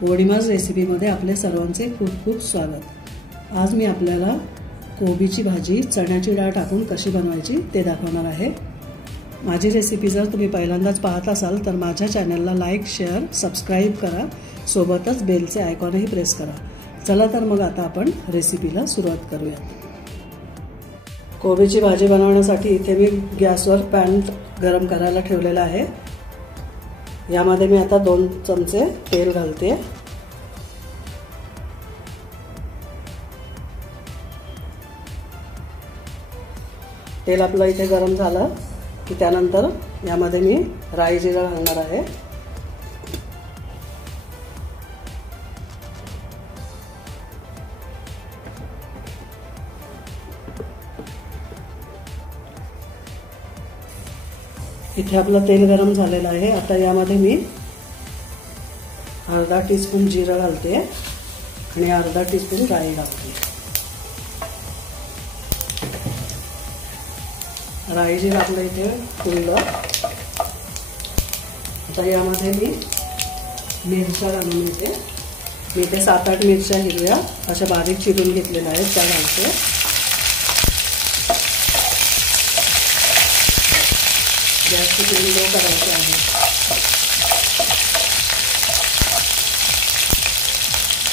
वडीमास रेसिपीमध्ये आपले सर्वांचे खूप खूप स्वागत। आज मी आपल्याला कोबीची भाजी चण्याची डाळ टाकून कशी बनवायची ते दाखवणार आहे। माझी रेसिपी जर तुम्ही पहिल्यांदाच पाहत असाल तर माझ्या चॅनलला लाईक, शेअर, सबस्क्राइब करा, सोबतच बेलचे आयकॉनही प्रेस करा। चला तर मग आता आपण रेसिपीला सुरुवात करूया। कोबीची भाजी बनवण्यासाठी इथे मी गॅसवर पॅन गरम करायला ठेवलेला आहे। यामध्ये मी आता 2 चमचे तेल घालते। तेल आपलं इथे गरम झालं की त्यानंतर यामध्ये मी राई जिरा घालणार आहे। इथे आपलं तेल गरम झालेलं आहे। आता यामध्ये मी अर्धा टीस्पून जिरा घालते आणि अर्धा टीस्पून राई घालते। राई जिरा आपलं इथे फुललं। आता यामध्ये मी मिरच्या घालून घेते। मी इथे 7-8 मिरच्या हिरव्या अशा बारीक चिरून घेतलेल्या आहेत त्या घालते। गॅसची फ्लेम लो करायची आहे।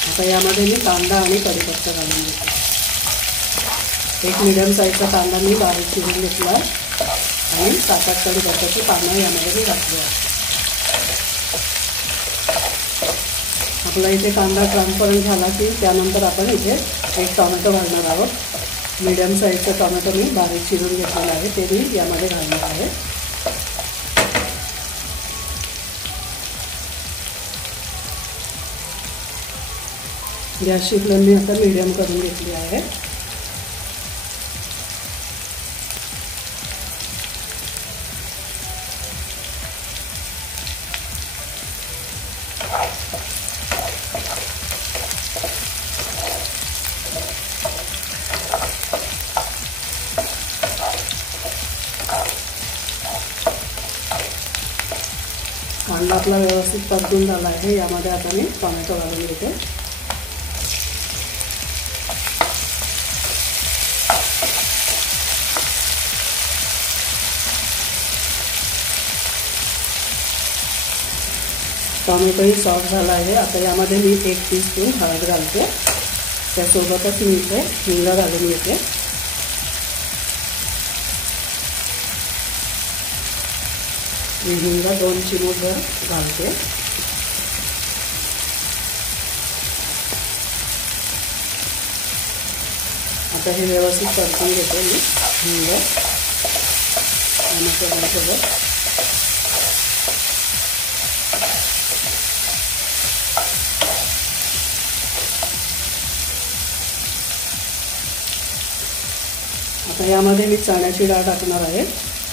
आता यामध्ये मी कांदा आणि कढीपत्ता घालून घेते। एक मीडियम साईजचा कांदा मी बारीक चिरून घेतला आणि 7-8 कढीपत्त्याची पानं यामध्ये मी घातली आहे। आपला इथे कांदा ट्रान्सपरंट झाला की त्यानंतर आपण इथे एक टोमॅटो घालणार आहोत। मीडियम साईजचा टोमॅटो मी बारीक चिरून घेतलेला आहे ते मी यामध्ये घालणार आहे। गॅसची फ्लेम मी आता मीडियम करून घेतली आहे। कांदा आपला व्यवस्थित परतून झाला आहे। यामध्ये आता मी टोमॅटो घालून घेते। टोमॅटोही सॉफ्ट झाला आहे। आता यामध्ये मी 1 टीस्पून हळद घालते। त्यासोबतच मी इथे हिंग घालून घेते। मी हिंग 2 चिमूटभर घालते। आता हे व्यवस्थित परतून घेते मी हिंग टोमॅटोसोबत। आता यामध्ये मी चण्याची डाळ टाकणार आहे।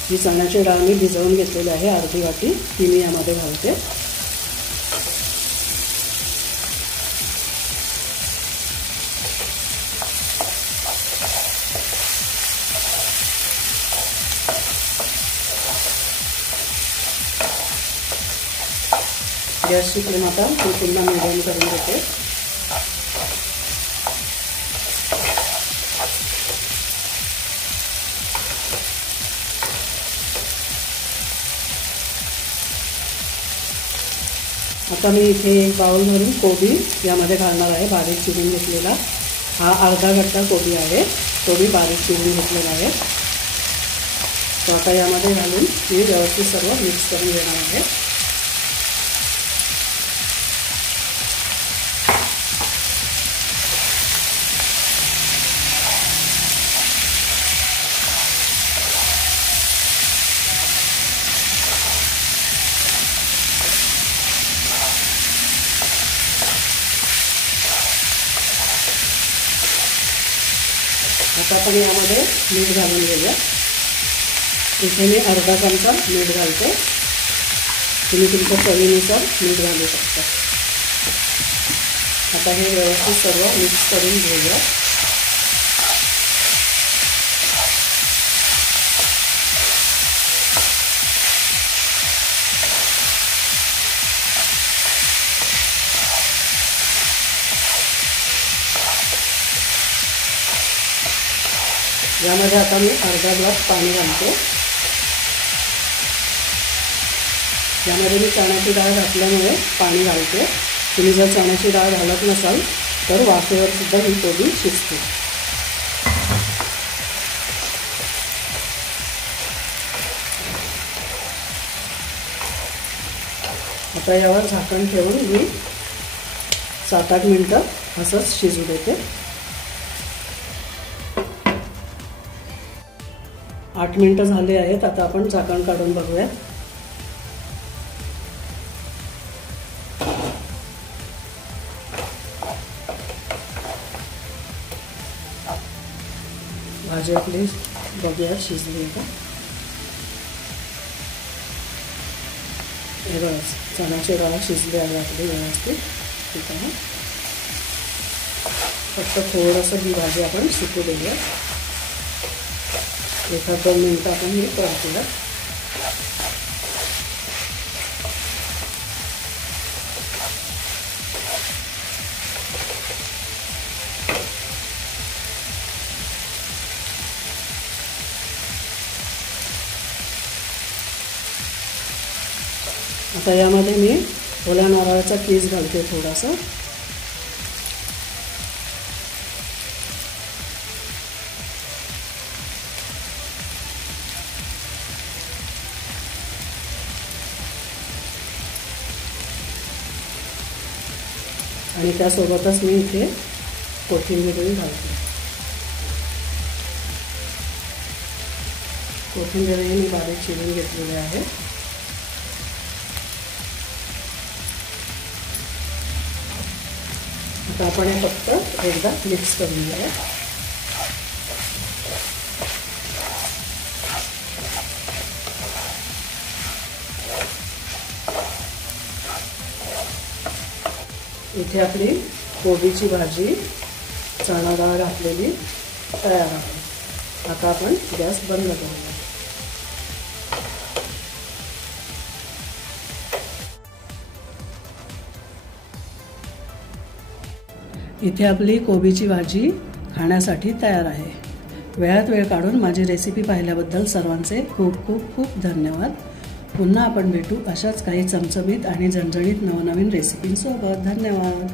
ही चण्याची डाळ मी भिजवून घेतलेली आहे अर्धी वाटी, ती मी यामध्ये घालते। गॅसची फ्लेम आता मी पुन्हा मीडियम करून घेते। आता मी इथे एक बाउल भरून कोबी यामध्ये घालणार आहे बारीक चिरून घेतलेला। हा अर्धा गड्डा कोबी आहे, तो मी बारीक चिरून घेतलेला आहे। तो आता यामध्ये घालून मी व्यवस्थित सर्व मिक्स करून घेणार आहे। आता आपण यामध्ये मीठ घालून घेऊया। इथे मी अर्धा चमचा मीठ घालते। तुम्ही तुमच्या चवीनुसार मीठ घालू शकता। आता हे व्यवस्थित सर्व मिक्स करून घेऊया। यामध्ये आता मी अर्धा ग्लास पाणी घालते. यामध्ये मी चण्याची डाळ घातल्यामुळे पाणी घालते. तुम्ही जर चण्याची डाळ घालत नसाल तर वाफेवर सुद्धा ही कोबी शिजते. आता यावर झाकण ठेवून मी 7-8 मिनिटं असंच शिजू देते. 8 मिनिटं झाले आहेत. आता आपण झाकण काढून बघूया. भाजी आपली बघूया शिजली का. हे बघा चण्याची डाळ शिजली आहे आपली व्यवस्थित. ठीक आहे. फक्त थोडंसं ही भाजी आपण शिजू देऊया. 1-2 मिनिटं आपण हे परतूया. आता यामध्ये मी ओल्या नारळाचा कीस घालते थोडासा. आणि त्यासोबतच मी इथे कोथिंबीरही घालते. कोथिंबीरही मी बारीक चिरून घेतलेली आहे. आता आपण हे फक्त एकदा मिक्स करून घेऊया. इथे आपली कोबीची भाजी चणा डाळ घातलेली तयार आहे. आता आपण गॅस बंद करूया. इथे आपली कोबीची भाजी खाण्यासाठी तयार आहे. वेळात वेळ काढून माझी रेसिपी पाहिल्याबद्दल सर्वांचे खूप खूप खूप धन्यवाद. पुन्हा आपण भेटू अशाच काही चमचमीत आणि झणझणीत नवनवीन रेसिपींसोबत. धन्यवाद.